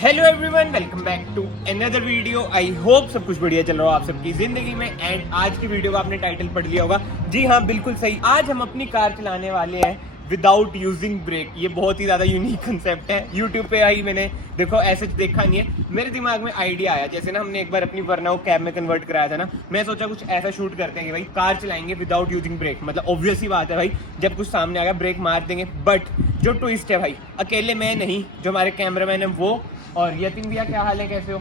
Hello everyone, welcome back to another video. I hope सब कुछ बढ़िया चल रहा हो आप सबकी जिंदगी में। एंड आज की वीडियो का आपने टाइटल पढ़ लिया होगा। जी हाँ, बिल्कुल सही। आज हम अपनी कार चलाने वाले हैं विदाउट यूजिंग ब्रेक। ये बहुत ही ज्यादा यूनिक कंसेप्ट है। यूट्यूब पे आई मैंने देखो ऐसे देखा नहीं है। मेरे दिमाग में आइडिया आया, जैसे ना हमने एक बार अपनी वरना कैब में कन्वर्ट कराया था ना, मैं सोचा कुछ ऐसा शूट करते हैं कि भाई कार चलाएंगे विदाउट यूजिंग ब्रेक। मतलब ऑब्वियस ही बात है भाई, जब कुछ सामने आएगा ब्रेक मार देंगे। बट जो ट्विस्ट है भाई, अकेले मैं नहीं, जो हमारे कैमरामैन है वो, और यतिन भैया क्या हाल है, कैसे हो?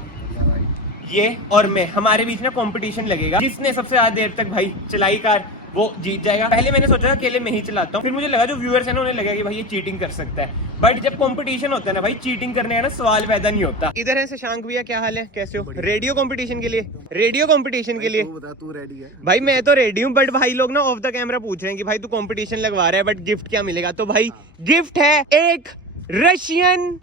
ये और मैं, हमारे बीच में कंपटीशन लगेगा। जिसने सबसे ज्यादा देर तक भाई चलाई कार वो जीत जाएगा। पहले मैंने सोचा अकेले मैं ही चलाता हूँ, फिर मुझे लगा जो व्यूअर्स है ना उन्हें लगा कि भाई ये चीटिंग कर सकता है। बट जब कंपटीशन होता है ना भाई, चीटिंग करने का ना सवाल पैदा नहीं होता। इधर है शशांक भैया, क्या हाल है, कैसे हो? रेडियो कंपटीशन के लिए, रेडियो कंपटीशन के लिए तू रेडी है? भाई मैं तो रेडी हूँ, बट भाई लोग ना ऑफ द कैमरा पूछ रहे हैं कि भाई तू कंपटीशन लगवा रहा है बट गिफ्ट क्या मिलेगा। तो भाई गिफ्ट है एक रशियन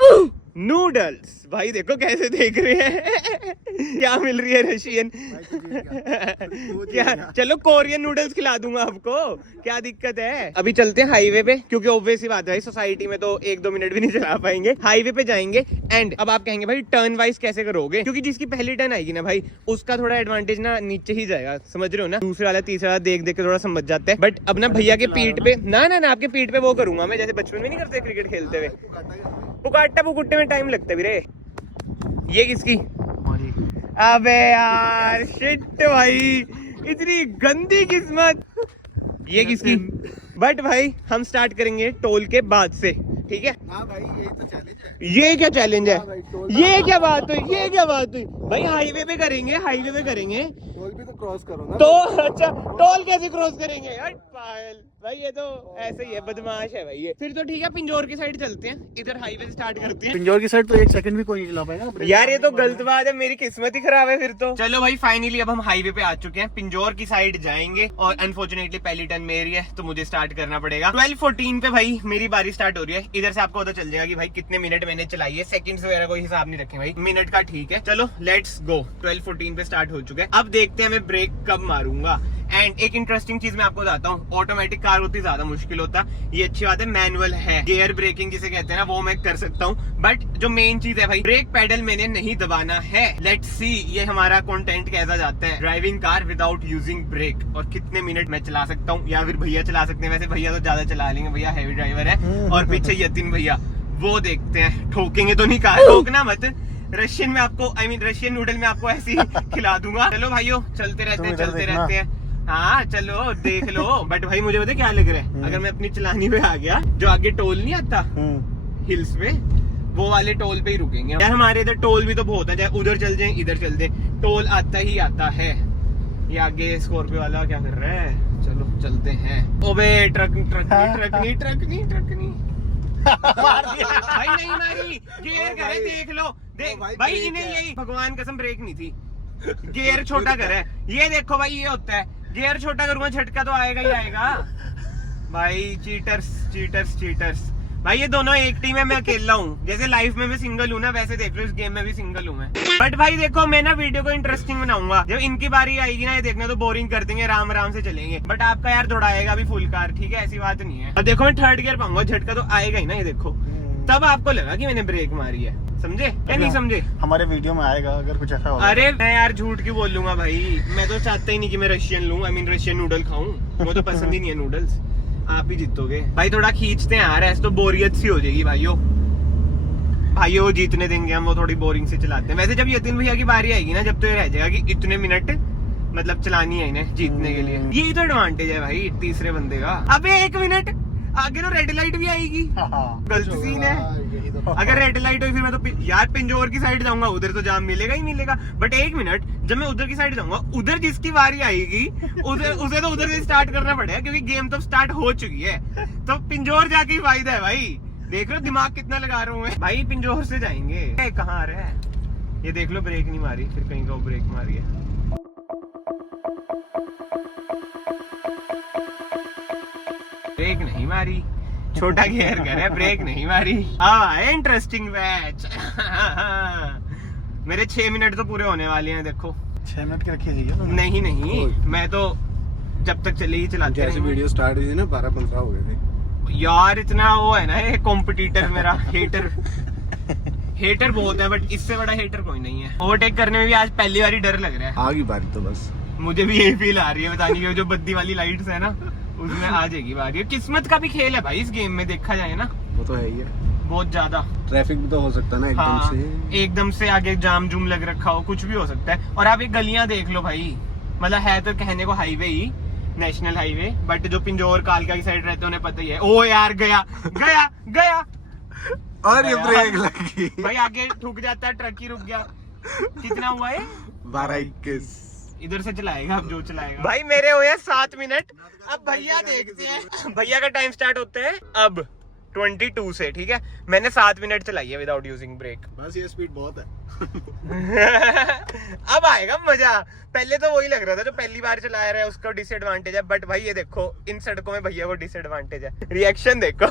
नूडल्स। भाई देखो कैसे देख रहे हैं क्या मिल रही है रशियन क्या? चलो कोरियन नूडल्स खिला दूंगा आपको, क्या दिक्कत है। अभी चलते हैं हाईवे पे, क्योंकि ऑब्वियस ही बात है सोसाइटी में तो 1-2 मिनट भी नहीं चला पाएंगे। हाईवे पे जाएंगे। एंड अब आप कहेंगे भाई टर्न वाइज कैसे करोगे, क्योंकि जिसकी पहली टर्न आएगी ना भाई उसका थोड़ा एडवांटेज ना नीचे ही जाएगा, समझ रहे हो ना। दूसरा वाला तीसरा वाला देख देख के थोड़ा समझ जाते हैं। बट अब ना भैया के पीठ पे ना आपके पीठ पे वो करूंगा मैं, जैसे बचपन में नहीं करते क्रिकेट खेलते हुए, पुकाटा पुकुट्टे में टाइम लगता है वीरे। ये किसकी? अबे यार शिट भाई, इतनी गंदी किस्मत। ये किसकी? बट भाई हम स्टार्ट करेंगे टोल के बाद से, ठीक है? हाँ भाई, यही तो चैलेंज है। ये क्या चैलेंज है? ये क्या बात हुई? ये क्या बात हुई भाई? हाईवे पे करेंगे, हाईवे पे करेंगे। टोल भी तो क्रॉस करो ना। तो अच्छा, टोल कैसे क्रॉस करेंगे? हट पागल भाई, ये तो ऐसे ही है, बदमाश है भाई ये। फिर तो ठीक है, पिंजौर की साइड चलते हैं, इधर हाईवे से स्टार्ट करते हैं। पिंजौर की साइड तो 1 सेकंड भी कोई नहीं चला पाएगा यार, ये तो गलत बात है, मेरी किस्मत ही खराब है फिर तो। चलो भाई फाइनली अब हम हाईवे पे आ चुके हैं, पिंजौर की साइड जाएंगे। और अनफॉर्चुनेटली पहली टर्न मेरी है तो मुझे स्टार्ट करना पड़ेगा। 12:14 पे भाई मेरी बारी स्टार्ट हो रही है। इधर से आपको पता चल जाएगा कि भाई कितने मिनट मैंने चलाई है। सेकंड्स वगैरह कोई हिसाब नहीं रखे भाई, मिनट का ठीक है। चलो लेट्स गो। 12:14 पे स्टार्ट हो चुका है। अब देखते हैं मैं ब्रेक कब मारूंगा। एंड एक इंटरेस्टिंग चीज मैं आपको बताता हूँ, ऑटोमेटिक कार उतनी ज्यादा मुश्किल होता, ये अच्छी बात है। मैनुअल है, गियर ब्रेकिंग जिसे कहते हैं ना, वो मैं कर सकता हूँ। बट जो मेन चीज है भाई, ब्रेक पेडल मैंने नहीं दबाना है। लेट्स सी ये हमारा कंटेंट कैसा जाता है, driving car without using brake, और कितने मिनट मैं चला सकता हूँ, या फिर भैया चला सकते हैं। वैसे भैया तो ज्यादा चला लेंगे, भैया हैवी ड्राइवर है। और पीछे यतिन भैया, वो देखते हैं ठोकेंगे तो नहीं। कार ठोकना मत, रशियन में आपको रशियन नूडल में आपको ऐसी खिला दूंगा। चलो भाइयों चलते रहते हैं, चलते रहते हैं। हाँ चलो देख लो। बट भाई मुझे पता क्या लग रहा है, अगर मैं अपनी चलानी पे आ गया, जो आगे टोल नहीं आता हिल्स पे, वो वाले टोल पे ही रुकेंगे यार। हमारे इधर टोल भी तो बहुत है, चाहे उधर चल जाए इधर चल जाए, टोल आता ही आता है। ये आगे स्कॉर्पियो वाला क्या कर रहा है? चलो चलते हैं। ओबे ट्रक नहीं मार दिया भाई, नहीं मारी, गियर करे देख लो। भाई इन्हें यही भगवान कसम ब्रेक नहीं थी, गियर छोटा करे। ये देखो भाई, ये होता है, गियर छोटा करूंगा झटका तो आएगा ही आएगा भाई। चीटर्स भाई, ये दोनों एक टीम है, मैं अकेला हूँ। जैसे लाइफ में मैं सिंगल हूँ ना, वैसे देख लो इस गेम में भी सिंगल हूँ मैं। बट भाई देखो, मैं ना वीडियो को इंटरेस्टिंग बनाऊंगा। जब इनकी बारी आएगी ना, ये देखना तो बोरिंग कर देंगे, आराम से चलेंगे। बट आपका यार दौड़ाएगा भी फुल कार, ठीक है, ऐसी बात नहीं है। अब देखो मैं 3rd गियर पाऊंगा, झटका तो आएगा ही ना, ये देखो। तब आपको लगा कि मैंने ब्रेक मारी है, समझे या नहीं समझे? हमारे वीडियो में आएगा अगर कुछ ऐसा होगा। अरे मैं यार झूठ क्यों बोलूंगा भाई, मैं तो चाहता ही नहीं कि मैं रशियन लूं, रशियन नूडल खाऊं, वो तो पसंद ही नहीं है नूडल्स। आप ही जीतोगे भाई, थोड़ा खींचते हैं यार, ऐसे तो बोरियत सी हो जाएगी भाइयों जीतने देंगे हम, वो थोड़ी बोरिंग से चलाते हैं। वैसे जब यतिन भैया की बारी आएगी ना, जब तो ये रह जाएगा कि इतने मिनट मतलब चलानी है इन्हें जीतने के लिए। यही तो एडवांटेज है भाई तीसरे बंदे का। अबे 1 मिनट आगे तो रेड लाइट भी आएगी, गलत सीन है। अगर रेड लाइट हुई फिर मैं तो यार पिंजौर की साइड जाऊंगा, उधर तो जाम मिलेगा ही मिलेगा। बट 1 मिनट, जब मैं उधर की साइड जाऊंगा, उधर जिसकी बारी आएगी उसे तो उधर से स्टार्ट करना पड़ेगा, क्योंकि गेम तो स्टार्ट हो चुकी है। तो पिंजौर जाके ही फायदा है भाई। देख लो दिमाग कितना लगा रहा हूँ मैं भाई, पिंजौर से जाएंगे। कहाँ आ रहे हैं ये देख लो, ब्रेक नहीं मारी, फिर कहीं का ब्रेक मारी है। ब्रेक नहीं मारी, छोटा गियर करे, ब्रेक नहीं मारी। इंटरेस्टिंग मैच मेरे 6 मिनट तो पूरे होने वाले हैं। देखो 6 मिनट के रखी जाइए। नहीं, मैं तो जब तक चले ही चलाते जैसे वीडियो स्टार्ट हुई थी ना 12-15 हो गए थे यार। इतना वो है ना ये कॉम्पिटिटर मेरा हेटर हेटर बहुत है बट इससे बड़ा हेटर कोई नहीं है। ओवरटेक करने में भी आज पहली बार ही डर लग रहा है। आ गई बारी तो बस। मुझे भी यही फील आ रही है, बताने की जो बद्दी वाली लाइट्स है ना उसमें आ जाएगी बारी। किस्मत का भी खेल है भाई इस गेम में, देखा जाए ना वो तो है ही है, बहुत ज्यादा। ट्रैफिक भी तो हो सकता है ना एकदम हाँ, से। एकदम से आगे जाम जूम लग रखा हो, कुछ भी हो सकता है। और आप ये गलियां देख लो भाई, मतलब है तो कहने को highway he, national highway, but जो पिंजौर कालका की साइड रहते हैं उन्हें पता ही है। ओ यार गया गया गया और ये ब्रेक लगी भाई, आगे ठुक जाता है, ट्रक ही रुक गया। कितना हुआ है? 12:21। इधर से चलाएगा अब जो चलाएगा। भाई मेरे हुए 7 मिनट। अब भैया देखते हैं, भैया का टाइम स्टार्ट होता है अब 22 से, ठीक है। मैंने 7 मिनट चलाई है विदाउट यूजिंग ब्रेक। बस ये स्पीड बहुत है। अब आएगा मजा। पहले तो वही लग रहा था जो पहली बार चला रहा है उसको डिसएडवांटेज है, बट भाई ये देखो इन सड़कों में भैया को डिसएडवांटेज है। रिएक्शन देखो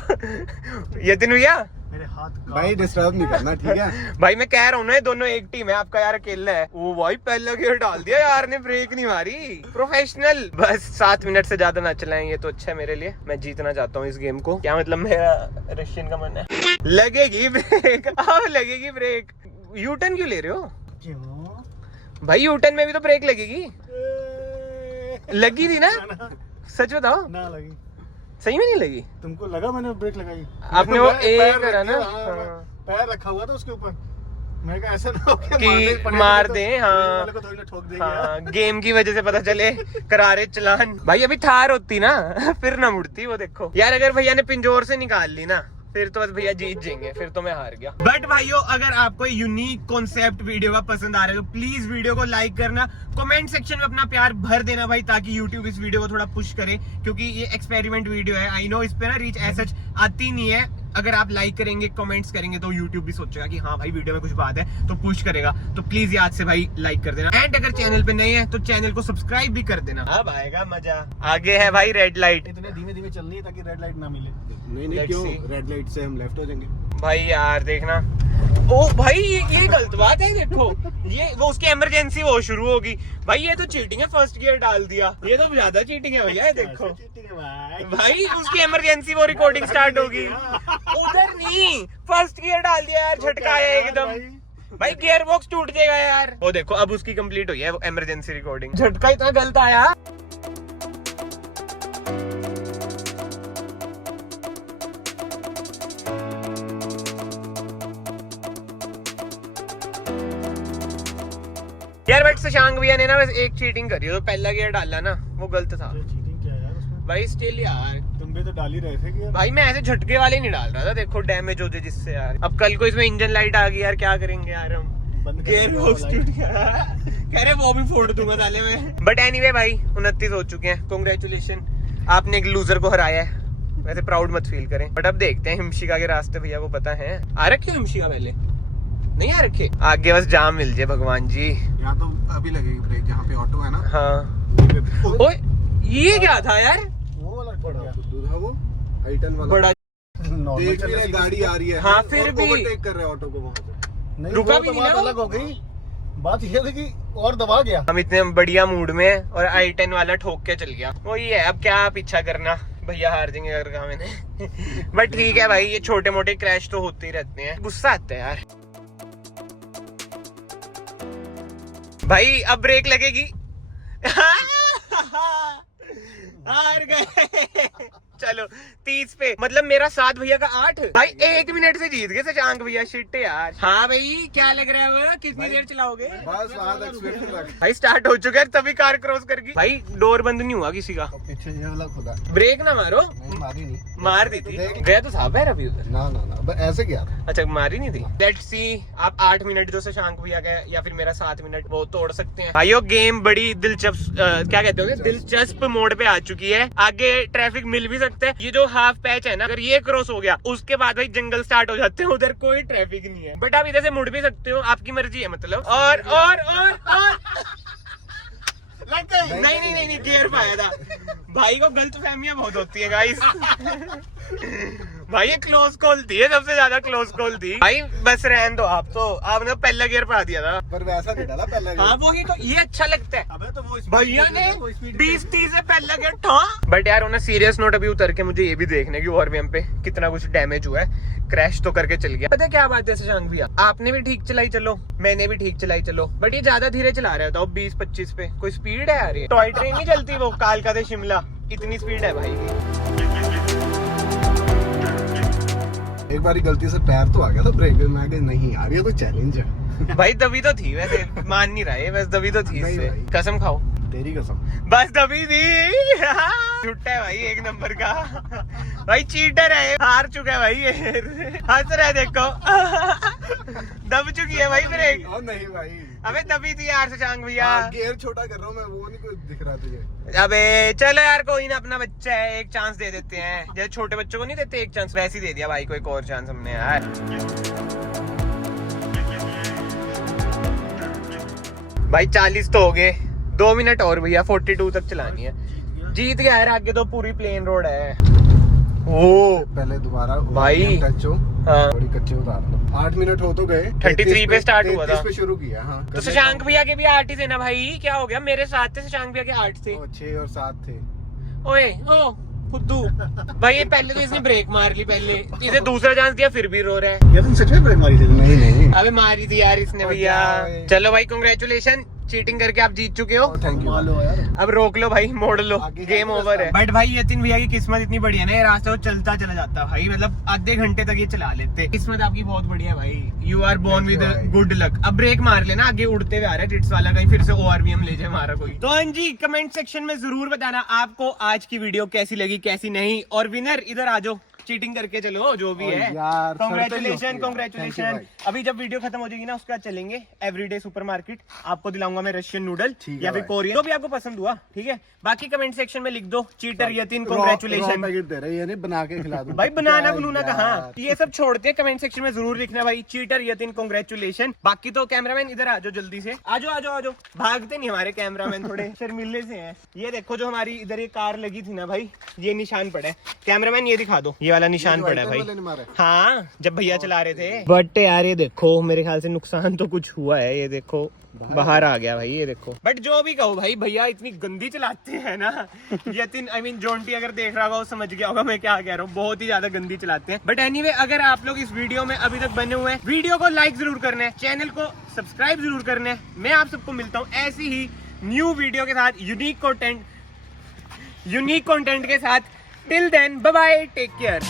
यतिन भैया, मेरे हाथ भाई डिस्टर्ब नहीं करना, ठीक है। भाई मैं कह रहा हूँ ना ये दोनों एक टीम है, आपका यार अकेला है। वो भाई पहला गियर डाल दिया यार ने, ब्रेक नहीं मारी, प्रोफेशनल। बस 7 मिनट से ज्यादा ना चलाएं, ये तो अच्छा है मेरे लिए। मैं जीतना चाहता हूँ इस गेम को। क्या मतलब, मेरा रशियन का मन है। लगेगी ब्रेक, अब लगेगी ब्रेक। यूटर्न क्यों ले रहे हो? क्यों भाई यूटर्न में भी तो ब्रेक लगेगी। लगी थी ना, सच बताओ। ना लगी, सही में नहीं लगी? तुमको लगा मैंने ब्रेक लगाई? आपने वो पैर एक रखे, करा ना, हाँ, पैर रखा हुआ था उसके ऊपर। मैं कहा ऐसा ना हो कि मार दे। हाँ वाले को थोड़ी ना ठोक देंगे। हाँ, गेम की वजह से पता चले करारे चलान। भाई अभी थार होती ना फिर ना मुड़ती। वो देखो यार, अगर भैया ने पिंजौर से निकाल ली ना फिर तो बस भैया जीत जाएंगे, फिर तो मैं हार गया। बट भाइयों, अगर आपको यूनिक कॉन्सेप्ट वीडियो का पसंद आ रहा है तो प्लीज वीडियो को लाइक करना, कमेंट सेक्शन में अपना प्यार भर देना भाई, ताकि यूट्यूब इस वीडियो को थोड़ा पुश करे, क्योंकि ये एक्सपेरिमेंट वीडियो है। आई नो इस पे ना रीच एज आती नहीं है। अगर आप लाइक करेंगे, कमेंट्स करेंगे तो यूट्यूब भी सोचेगा कि हाँ भाई वीडियो में कुछ बात है, तो पुश करेगा। तो प्लीज याद से भाई लाइक कर देना, एंड अगर चैनल पे नए हैं तो चैनल को सब्सक्राइब भी कर देना। अब आएगा मजा। आगे है भाई रेड लाइट। इतने धीमे धीमे चलनी है ताकि रेड लाइट ना मिले। नहीं Let's क्यों? see. रेड लाइट से हम लेफ्ट हो जाएंगे भाई यार देखना। ओ भाई ये गलत बात है। देखो ये वो उसकी इमरजेंसी वो शुरू होगी। भाई ये तो चीटिंग है, फर्स्ट गियर डाल दिया। ये तो ज्यादा चीटिंग है भैया। ये देखो भाई उसकी इमरजेंसी वो रिकॉर्डिंग स्टार्ट होगी। उधर नहीं, फर्स्ट गियर डाल दिया यार, झटका आया एकदम। भाई गियर बॉक्स टूट जाएगा यार। वो देखो अब उसकी कंप्लीट हुई है वो इमरजेंसी रिकॉर्डिंग। झटका इतना गलत आया। यार बट शशांक भैया ने ना बस एक चीटिंग करी, तो पहला गियर डाला ना वो गलत था। चीटिंग क्या यार उसमें? भाई स्टिल यार, तुम भी तो डाल ही रहे थे कि यार। भाई मैं ऐसे झटके वाले नहीं डाल रहा था। देखो डैमेज हो जाए जिससे यार। अब कल को इसमें इंजन लाइट आ गई यार, क्या करेंगे यार हम? गियर बॉक्स टूट गया। कह रहे वो भी फोड़ दूंगा साले में। बट एनीवे भाई 29 हो चुके हैं, कांग्रेचुलेशन, आपने एक लूजर को हराया है। वैसे प्राउड मत फील करें। बट अब देखते हैं हिमशिका के रास्ते भैया को पता है। आ रखे हिमशिका पहले नहीं आ रखे, आगे बस जाम मिल जाए भगवान जी। यहाँ तो अभी लगेगी ब्रेक, जहाँ पे ऑटो है ना। हाँ ओए ये क्या था यार? वो वाला बड़ा वो हाइटन वाला बड़ा देख रही है गाड़ी आ रही है। हाँ फिर भी ओवरटेक कर रहे हैं ऑटो को वहाँ पे। नहीं रुका वो भी तो नहीं बात ना। अलग हो गई। बात ये थी कि और दबा गया। हम इतने बढ़िया मूड में हैं और i10 वाला ठोक के चल गया। वही है, अब क्या पीछा करना, भैया हार जाएंगे अगर कहा मैंने। बट ठीक है भाई, ये छोटे मोटे क्रैश तो होते ही रहते हैं, गुस्सा आता है यार। भाई अब ब्रेक लगेगी। हार गए। चलो 30 पे, मतलब मेरा 7 भैया का 8। भाई 1 मिनट से जीत गए शशांक भैया। शिट यार। हाँ भाई क्या लग रहा है वो, कितनी देर चलाओगे? बस वहाँ तक स्विफ्ट तक। भाई स्टार्ट हो चुका है तभी कार क्रॉस कर गई। भाई डोर बंद नहीं हुआ किसी का। पीछे ये वाला खुदा। ब्रेक ना मारो। नहीं मारी नहीं, मार दी थी। गया तो था पैर अभी उधर। ना ना ना बस ऐसे क्या था। अच्छा मारी नहीं थी। लेट्स सी, आप 8 मिनट जो शशांक भैया का या फिर मेरा 7 मिनट वो तोड़ सकते हैं। भाइयों गेम बड़ी दिलचस्प, क्या कहते होंगे, दिलचस्प मोड पे आ चुकी है। आगे ट्रैफिक मिल भी सकता है। ये जो हाफ पैच है ना, अगर ये क्रॉस हो गया उसके बाद भाई जंगल स्टार्ट हो जाते हैं, उधर कोई ट्रैफिक नहीं है। बट आप इधर से मुड़ भी सकते हो, आपकी मर्जी है मतलब। और नहीं गियर पाया था। भाई को गलत फहमियां बहुत होती है गाइस। भाई ये क्लोज कॉल थी, ये सबसे ज्यादा क्लोज कॉल थी भाई। बस रहने दो आप, तो आपने पहला गियर पा दिया था। पर वैसा नहीं डाला पहला गियर। हाँ वही तो, ये अच्छा लगता है। अबे तो वो भैया ने 20-30 से पहला गियर ठा। बट यार उन्हें सीरियस नोट अभी उतर के मुझे ये भी देखने की ORVM पे कितना कुछ डैमेज हुआ है। क्रैश तो करके चल गया। पता है क्या बात है शशांक भैया, आपने भी ठीक चलाई चलो, मैंने भी ठीक चलाई चलो, बट ये ज्यादा धीरे चला रहा था 20-25 पे। कोई स्पीड है यार, ये टॉय ट्रेन नहीं चलती वो कालका से शिमला, इतनी स्पीड है भाई की। एक बारी गलती से पैर तो आ गया था ब्रेक में, मैं कहा नहीं यार ये तो चैलेंज है। भाई दबी तो थी वैसे, मान नहीं रहा है, बस दबी तो थी नहीं इससे। भाई। कसम खाओ, तेरी कसम। बस दबी थी। छुट्टा है भाई एक नंबर का। भाई चीटर है, हार चुका है भाई ये। हंस रहा है देखो। दब चुकी है भाई ब्रेक। और नहीं भाई, अबे दबी थी यार शशांक भैया। गियर छोटा कर रहा हूँ मैं, वो नहीं कुछ दिख रहा तुझे। अबे चलो यार, कोई ना, अपना बच्चा है, एक चांस दे देते हैं। जैसे छोटे बच्चों को नहीं देते एक चांस, वैसे ही दे दिया भाई को एक और चांस हमने यार। भाई 40 तो हो गए, 2 मिनट और भैया, 42 तक चलानी है। जीत गया यार, आगे तो पूरी प्लेन रोड है। ओ पहले दोबारा भाई। टच हो, हाँ। थोड़ी कच्चे उतार लो। 8 मिनट हो तो गए। 33 पे स्टार्ट हुआ था। 33 पे शुरू किया। हाँ तो शशांक भैया के भी 8 ही थे ना भाई, क्या हो गया? मेरे 7 थे, शशांक भैया के 8 थे। 6 और 7 थे। ओए ओ खुद्दू भाई, ये पहले तो इसने ब्रेक मार ली, पहले इसे दूसरा चांस दिया फिर भी रो रहा है। ये तुम सच में ब्रेक मारी थी? नहीं नहीं। अबे मारी थी यार इसने भैया। चलो भाई कांग्रेचुलेशन, चीटिंग करके आप जीत चुके हो। थैंक यू यार। अब रोक लो भाई, मोड़ लो, आगे गेम जाके ओवर है। बट भाई यतिन भैया की किस्मत इतनी बढ़िया ना, ये रास्ता वो चलता चला जाता भाई, मतलब आधे घंटे तक ये चला लेते। किस्मत आपकी बहुत बढ़िया भाई, you are born with good luck. अब ब्रेक मार लेना, आगे उड़ते हुए आ रहा है टिट्स वाला, कहीं फिर से ORVM ले जाए हमारा कोई। तो हाँ जी, कमेंट सेक्शन में जरूर बताना आपको आज की वीडियो कैसी लगी कैसी नहीं। और विनर इधर आ जाओ, चीटिंग करके चलो जो भी है। Congratulation congratulation. अभी जब वीडियो खत्म हो जाएगी ना, उसके बाद चलेंगे एवरीडे सुपरमार्केट, आपको दिलाऊंगा मैं रशियन नूडल या फिर कोरियन, जो भी आपको पसंद हुआ, ठीक है। बाकी कमेंट सेक्शन में लिख दो चीटर यतिन कांग्रेचुलेशन। पैकेट दे रहे हैं, बना के खिला दूं भाई बनाना बनूना कहाँ, ये सब छोड़ते हैं, कमेंट सेक्शन में जरूर लिखना भाई चीटर यतिन कांग्रेचुलेशन। बाकी तो कैमरामैन इधर आ जाओ जल्दी से, आ जाओ आ जाओ आ जाओ। भागते नहीं हमारे कैमरामैन, थोड़े शर्मिले से हैं। ये देखो जो हमारी इधर ये कार लगी थी ना भाई, ये निशान पड़ा है। कैमरामैन ये दिखा दो, ये वाला निशान पड़ा है भाई। हाँ जब भैया चला रहे थे। बट यार ये देखो, मेरे ख्याल से नुकसान तो कुछ हुआ है, ये देखो बाहर आ गया भाई, ये देखो। बट जो भी कहो भाई, भैया इतनी गंदी चलाते हैं ना। यतिन आई मीन जोंटी अगर देख रहा होगा वो समझ गया होगा मैं क्या कह रहा हूँ, बहुत ही ज्यादा गंदी चलाते हैं। बट एनीवे, अगर आप लोग इस वीडियो में अभी तक बने हुए हैं, वीडियो को लाइक जरूर करना है, चैनल को सब्सक्राइब जरूर करना है। मैं आप सबको मिलता हूँ ऐसी ही न्यू वीडियो के साथ, यूनिक कंटेंट के साथ। Till then bye bye, take care.